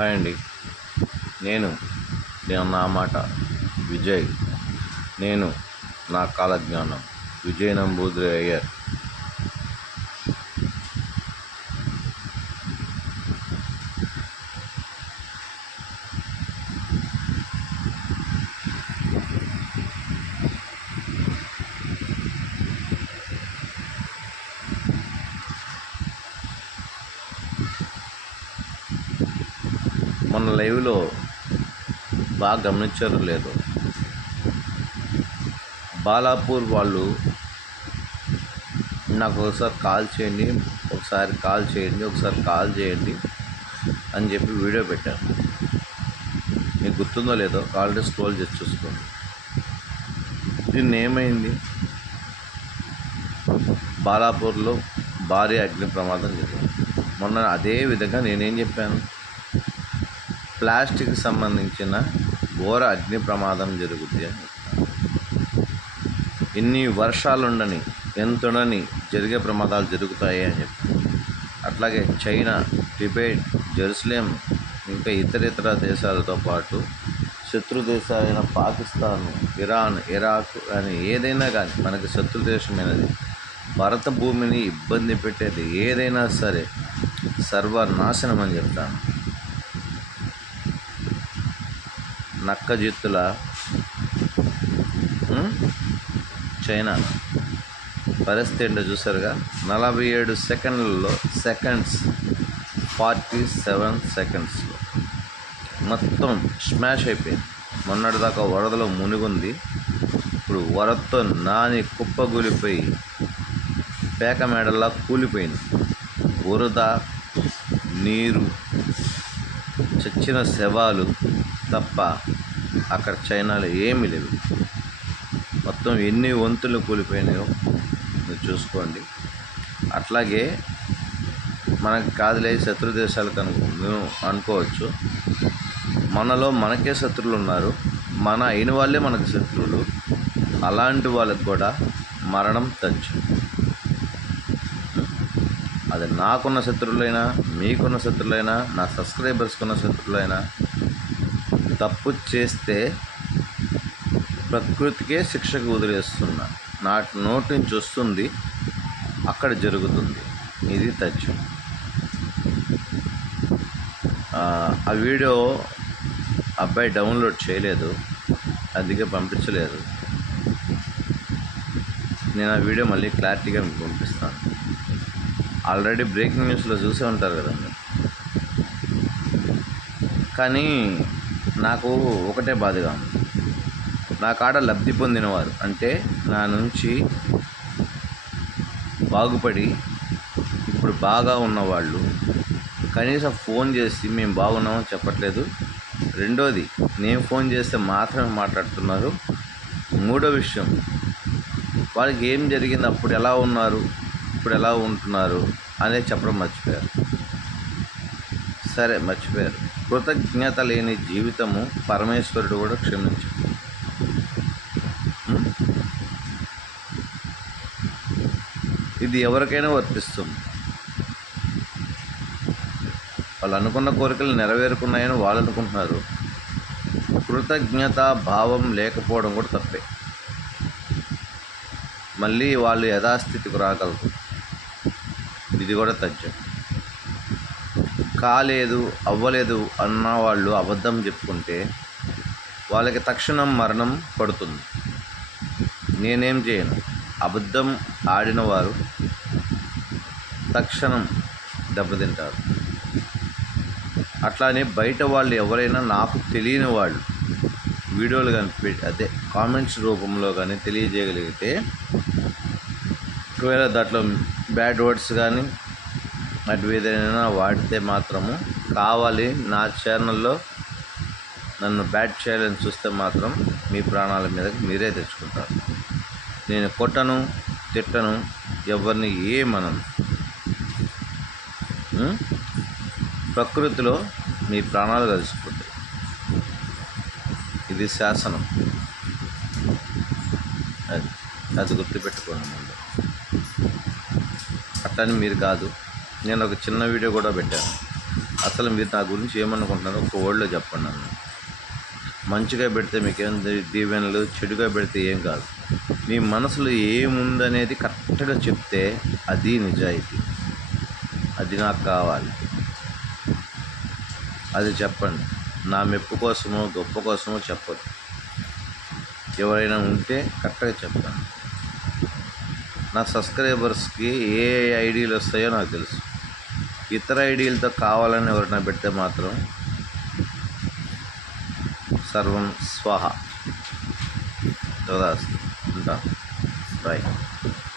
Hi అండి నేను నేను నా మాట విజయ్. నేను నా కాలజ్ఞానం. విజయ్ నంబూద్రి అయ్యర్. మన లైవ్లో బాగా గమనించారు లేదు. బాలాపూర్ వాళ్ళు నాకు ఒకసారి కాల్ చేయండి ఒకసారి కాల్ చేయండి ఒకసారి కాల్ చేయండి అని చెప్పి వీడియో పెట్టాను మీకు గుర్తుందో లేదో ఆల్రెడీ స్క్రోల్ చేసి చూసుకోండి. దీన్ని ఏమైంది? బాలాపూర్లో భారీ అగ్ని ప్రమాదం జరిగింది. మొన్న అదే విధంగా నేనేం చెప్పాను? ప్లాస్టిక్ సంబంధించిన ఘోర అగ్ని ప్రమాదం జరుగుద్ది. అని ఎన్ని వర్షాలుండని ఎంతుండని జరిగే ప్రమాదాలు జరుగుతాయి అని చెప్పి. అట్లాగే చైనా టిబెట్ జెరూసలేం ఇంకా ఇతర ఇతర దేశాలతో పాటు శత్రు దేశాలైన పాకిస్తాన్ ఇరాన్ ఇరాక్ కానీ ఏదైనా కానీ మనకి శత్రు దేశమైనది భరత భూమిని ఇబ్బంది పెట్టేది ఏదైనా సరే సర్వనాశనం అని చెప్తాను. నక్కజిత్తుల చైనా పరిస్థితి ఏంటో చూసారుగా? నలభై ఏడు సెకండ్లలో సెకండ్స్ ఫార్టీ సెవెన్ సెకండ్స్లో. మొత్తం స్మాష్ అయిపోయింది. మొన్నటిదాకా వరదలో మునిగుంది. ఇప్పుడు వరదతో నాని కుప్పగూలిపోయి పేక మేడల్లా కూలిపోయింది. వరద నీరు చచ్చిన శవాలు తప్ప అక్కడ చైనాలో ఏమీ లేవు. మొత్తం ఎన్ని వంతులు కూలిపోయినాయో మీరు చూసుకోండి. అట్లాగే మనకు కాదులే శత్రు దేశాలకు అనుకో మేము అనుకోవచ్చు. మనలో మనకే శత్రువులు ఉన్నారు. మన అయిన వాళ్ళే మనకు శత్రువులు. అలాంటి వాళ్ళకి కూడా మరణం తచ్చు. అది నాకున్న శత్రువులైనా మీకున్న శత్రువులైనా నా సబ్స్క్రైబర్స్కున్న శత్రువులైనా తప్పు చేస్తే ప్రకృతికే శిక్షకు వదిలేస్తున్నా నా నోటి నుంచి వస్తుంది అక్కడ జరుగుతుంది. ఇది తథ్యం. ఆ ఆ వీడియో అబ్బాయి డౌన్లోడ్ చేయలేదు అందుకే పంపించలేదు. నేను ఆ వీడియో మళ్ళీ క్లారిటీగా మీకు పంపిస్తాను. ఆల్రెడీ బ్రేకింగ్ న్యూస్లో చూసే ఉంటారు కదండి. కానీ నాకు ఒకటే బాధగా ఉంది. నా కాడ లబ్ధి పొందినవారు అంటే నా నుంచి బాగుపడి ఇప్పుడు బాగా ఉన్నవాళ్ళు కనీసం ఫోన్ చేసి మేము బాగున్నామని చెప్పట్లేదు. రెండోది నేను ఫోన్ చేస్తే మాత్రమే మాట్లాడుతున్నారు. మూడో విషయం వాళ్ళకి ఏం జరిగింది అప్పుడు ఎలా ఉన్నారు ఇప్పుడు ఎలా ఉంటున్నారు అనేది చెప్పడం మర్చిపోయారు. సరే మర్చిపోయారు. కృతజ్ఞత లేని జీవితము పరమేశ్వరుడు కూడా క్షమించు ఇది ఎవరికైనా వర్తిస్తుంది. వాళ్ళు అనుకున్న కోరికలు నెరవేరుకున్నాయని వాళ్ళు అనుకుంటున్నారు. కృతజ్ఞత భావం లేకపోవడం కూడా తప్పే. మళ్ళీ వాళ్ళు యథాస్థితికి రాగలరు. ఇది కూడా తథ్యం. కాలేదు అవ్వలేదు అన్న వాళ్ళు అబద్ధం చెప్పుకుంటే వాళ్ళకి తక్షణం మరణం పడుతుంది. నేనేం చేయను? అబద్ధం ఆడిన వారు తక్షణం దెబ్బతింటారు. అట్లానే బయట వాళ్ళు ఎవరైనా నాకు తెలియని వాళ్ళు వీడియోలు కానీ అదే కామెంట్స్ రూపంలో కానీ తెలియజేయగలిగితే ఒకవేళ దాంట్లో బ్యాడ్ వర్డ్స్ కానీ అటు వాడితే మాత్రము కావాలి నా ఛానల్లో నన్ను బ్యాట్ చేయాలని చూస్తే మాత్రం మీ ప్రాణాల మీదకి మీరే తెచ్చుకుంటారు. నేను కొట్టను తిట్టను ఎవరిని ఏమనను. ప్రకృతిలో మీ ప్రాణాలు కలిసిపోతాయి. ఇది శాసనం. అది అది గుర్తుపెట్టుకోండి ముందు. అట్లని మీరు కాదు. నేను ఒక చిన్న వీడియో కూడా పెట్టాను. అసలు మీరు నా గురించి ఏమనుకుంటున్నారో ఒక వర్డ్లో చెప్పండి నన్ను. మంచిగా పెడితే మీకేం దీవెనలు చెడుగా పెడితే ఏం కాదు. మీ మనసులో ఏముందనేది కరెక్ట్గా చెప్తే అది నిజాయితీ. అది నాకు కావాలి. అది చెప్పండి. నా మెప్పు కోసమో గొప్ప కోసమో చెప్పదు ఎవరైనా ఉంటే కరెక్ట్గా చెప్పండి. నా సబ్స్క్రైబర్స్కి ఏ ఐడీలు వస్తాయో నాకు తెలుసు. ఇతర ఐడీలతో కావాలని ఎవరైనా పెడితే మాత్రం సర్వం స్వాహ. తదాస్తు బాయ్.